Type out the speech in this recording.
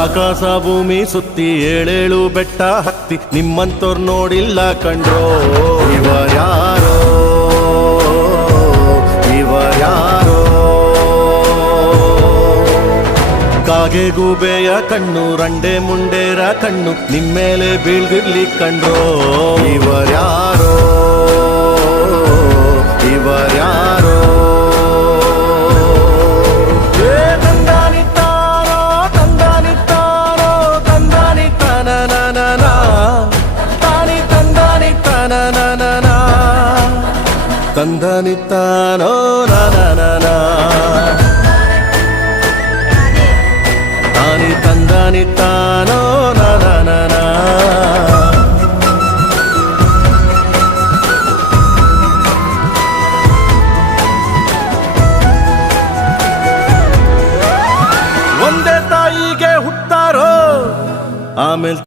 ಆಕಾಶ ಭೂಮಿ ಸುತ್ತಿ ಏಳೇಳು ಬೆಟ್ಟ ಹತ್ತಿ ನಿಮ್ಮಂತೋರ್ ನೋಡಿಲ್ಲ ಕಂಡ್ರೋ. ಇವರ್ಯಾರೋ ಇವರ್ಯಾರೋ ಕಾಗೆ ಗೂಬೆಯ ಕಣ್ಣು ರಂಡೆ ಮುಂಡೇರ ಕಣ್ಣು ನಿಮ್ಮೇಲೆ ಬೀಳ್ದಿರ್ಲಿ ಕಂಡ್ರೋ. ಇವರ್ಯಾರೋ ಇವರ್ಯಾರೋ ತಂದಾನಿತ್ತಾರೋ ತಂದಾನಿತ್ತಾರೋ ತಂದಾನಿ ತನನನ ತಾನಿ ತಂದಾನಿ ತನನನ ತಂದಾನಿತ್ತಾನೋ ನನನನ ತಾನಿ ತಂದಾನಿತ್ತಾನೋ ನನನನ. ಒಂದೇ ತಾಯಿಗೆ ಹುಟ್ಟಾರೋ ಆಮೇಲೆ